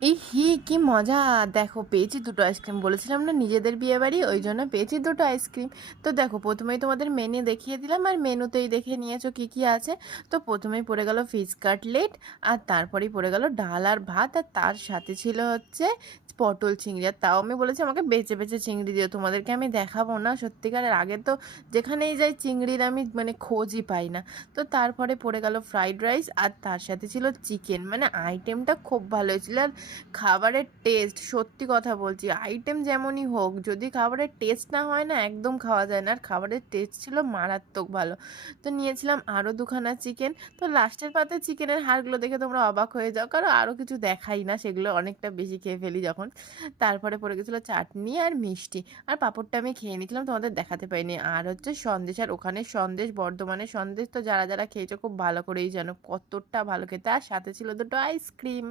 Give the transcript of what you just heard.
ইহি! কি মজা! দেখো পেয়েছি ২ টো আইসক্রিম। বলেছিলাম না নিজেদের বিয়েবাড়ি, ওইজন্য পেয়েছি ২ টো আইসক্রিম। তো দেখো ১ম এই তোমাদের মেনু দেখিয়ে দিলাম আর মেনুতেই দেখে নিয়েছো কি, কি আছে। তো ১ম এই পড়ে গেল ফিশ কাটলেট আর তারপরেই পড়ে গেল ডাল আর ভাত আর তার সাথে ছিল হচ্ছে পটল চিংড়ি। আর তাও আমি বলেছি আমাকে বেছে, বেছে চিংড়ি দিও। তোমাদেরকে আমি দেখাবো না সত্যিকারের আগে তো যেখানেই যাই চিংড়ির আমি মানে খোঁজই পাই না। তো তারপরে পড়ে গেল ফ্রাইড রাইস আর তার সাথে ছিল চিকেন। মানে আইটেমটা খুব ভালো হয়েছিল আর খাবারের টেস্ট সত্যি কথা বলছি আইটেম যেমনই হোক যদি খাবারের টেস্ট না হয় না একদম খাওয়া যায় না আর খাবারের টেস্ট ছিল মারাত্মক ভালো। তো নিয়েছিলাম আরও দুখানা চিকেন। তো লাস্টের পাতে চিকেনের হাড়গুলো দেখে তোমরা অবাক হয়ে যাও কারণ আরও কিছু দেখাই না সেগুলো অনেকটা বেশি খেয়ে ফেলি যখন। তারপরে পড়ে গেছিলো চাটনি আর মিষ্টি আর পাঁপড়টা আমি খেয়ে নিয়েছিলাম তোমাদের দেখাতে পাইনি আর হচ্ছে সন্দেশ আর ওখানে সন্দেশ বর্ধমানের সন্দেশ তো যারা যারা খেয়েছো খুব ভালো করেই জানো কতটা ভালো খেতে আর সাথে ছিল দুটো আইসক্রিম।